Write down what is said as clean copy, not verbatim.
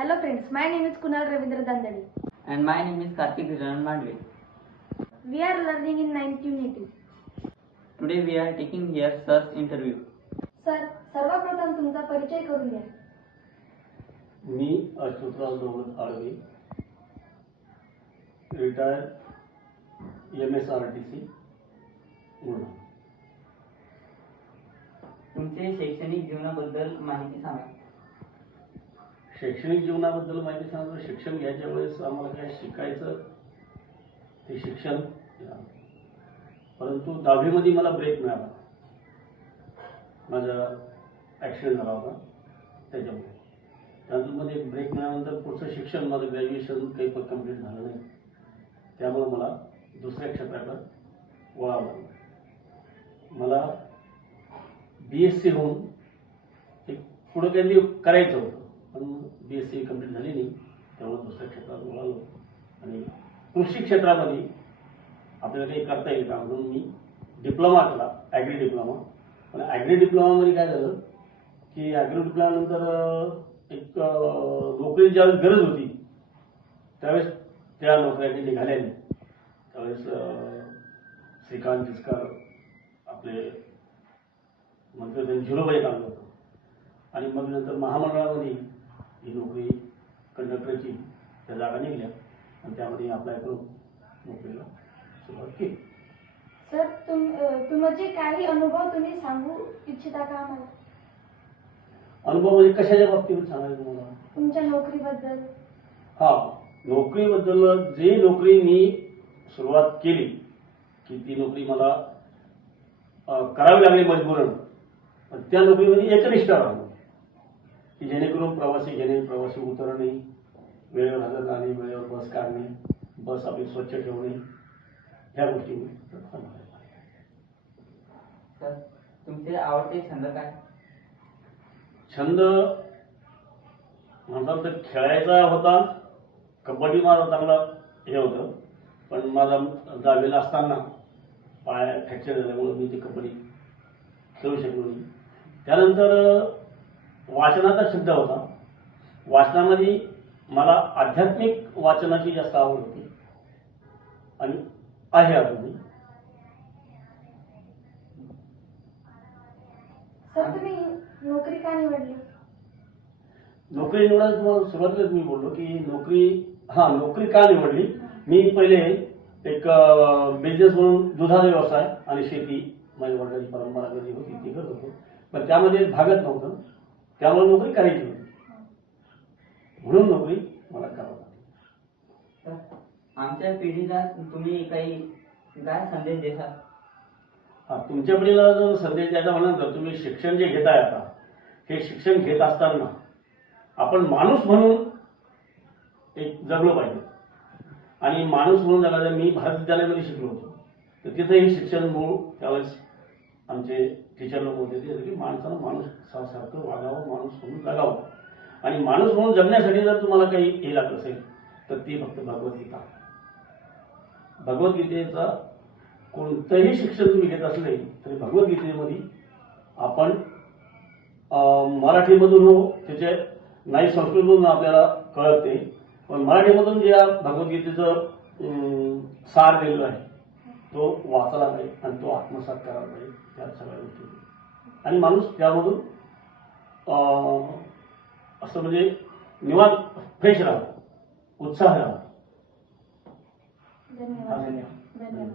Hello friends, my name is Kunal Ravindra Dandade. And my name is Karthik Rajan Mandle. We are learning in 9th unit. Today we are taking here sir's interview. Sir, सर्वप्रथम तुमचा परिचय करून द्या. मी अच्युतराव दौलत Alve, retire MSRTC Buldhana. तुमचे शैक्षणिक जीवनाबद्दल माहिती सांगा. शैक्षणिक जीवनाबद्दल माहिती सांगतो. शिक्षण घ्यायच्या वेळेस आम्हाला काय शिकायचं ते शिक्षण, परंतु 10वीमध्ये मला ब्रेक मिळाला. माझा ॲक्सिडेंट झाला होता त्याच्यामुळे. त्यानंतर मध्ये ब्रेक मिळाल्यानंतर पुढचं शिक्षण माझं ग्रॅज्युएशन काही पण कंप्लीट झालं नाही. त्यामुळे मला दुसऱ्या क्षेत्राकडे वळावं लागलं. मला BSc होऊन एक पुढं काहीतरी करायचं होतं, पण BSc कंप्लीट झाली नाही. त्यामुळे दुसऱ्या क्षेत्रात वळालो आणि कृषी क्षेत्रामध्ये आपल्याला काही करता येईल का म्हणून मी डिप्लोमा केला, ॲग्री डिप्लोमा. पण ॲग्री डिप्लोमामध्ये काय झालं की ॲग्री डिप्लोमानंतर एक नोकरी ज्यावेळेस गरज होती त्यावेळेस त्या नोकऱ्या निघाल्या नाही. त्यावेळेस श्रीकांत जिचकार आपले मंत्री त्यांनी झिरोबाई काढलं होतं आणि मग नंतर महामंडळामध्ये ही नोकरी कंडक्टरची त्या जागा निघल्या आणि त्यामध्ये अप्लाय करून नोकरीला सुरुवात केली. सर, तुमचे काही अनुभव तुम्ही सांगू इच्छिता का आम्हाला? अनुभव म्हणजे कशाच्या बाबतीत सांगायचं मला? तुमच्या नोकरीबद्दल. हा, नोकरीबद्दल जी नोकरी मी सुरुवात केली की ती नोकरी मला करावी लागली मजबूरन. पण त्या नोकरीमध्ये एकनिष्ठ राहणं की जेणेकरून प्रवासी उतरणे, वेळेवर हजर राहणे, वेळेवर बस काढणे, बस आपली स्वच्छ ठेवणे, ह्या गोष्टी मी सांभाळल्या. सर, तुमचे आवडते छंद काय? छंद म्हणतात तर खेळायचा होता. कबड्डी माझा चांगला हे होतं, पण माझा 10वीला असताना पाय फ्रॅक्चर झाल्यामुळे मी ती कबड्डी खेळू शकलो नाही. त्यानंतर वाचनाचा छंद होता. वाचनामध्ये मला आध्यात्मिक वाचनाची जास्त आवड होती आणि आहे अजूनही. सर, तुम्ही नोकरी का निवडली? नोकरी निवडायला तुम्हाला सुरुवातीलाच मी बोललो की नोकरी का निवडली. मी पहिले एक बिझनेस म्हणून दुधाचा व्यवसाय आणि शेती माझ्या वडिलांची परंपरा जी होती ती करत होतो, पण त्यामध्ये भागत नव्हतं. त्यामुळे नोकरी करायची होती, म्हणून नोकरी मला करावं लागली. आमच्या पिढीला तुम्ही काय संदेश देता? हा, तुमच्या पिढीला जर संदेश द्यायचा म्हणाल तर तुम्ही शिक्षण जे घेताय आता, हे शिक्षण घेत असताना आपण माणूस म्हणून एक जगलो पाहिजे. आणि माणूस म्हणून जगायला मी भारत विद्यालयामध्ये शिकलो होतो, तर तिथंही शिक्षण मूळ त्यावेळेस आमचे टीचर लोक होते ते की माणसानं माणूस सारखं वागावं, माणूस म्हणून जगावं. आणि माणूस म्हणून जगण्यासाठी जर तुम्हाला काही हे लागत असेल तर ती फक्त भगवद्गीता. भगवद्गीतेचा कोणतंही शिक्षण तुम्ही घेत असले तरी भगवद्गीतेमध्ये आपण मराठीमधून त्याचे नाही संस्कृतमधून आपल्याला कळते, पण मराठीमधून ज्या भगवद्गीतेचं सार दिलेला आहे तो वाचायला पाहिजे आणि तो आत्मसात करायला पाहिजे त्या सगळ्या गोष्टी. आणि माणूस त्यामधून असं म्हणजे निवांत फ्रेश राहतो, उत्साह राहतो. धन्यवाद.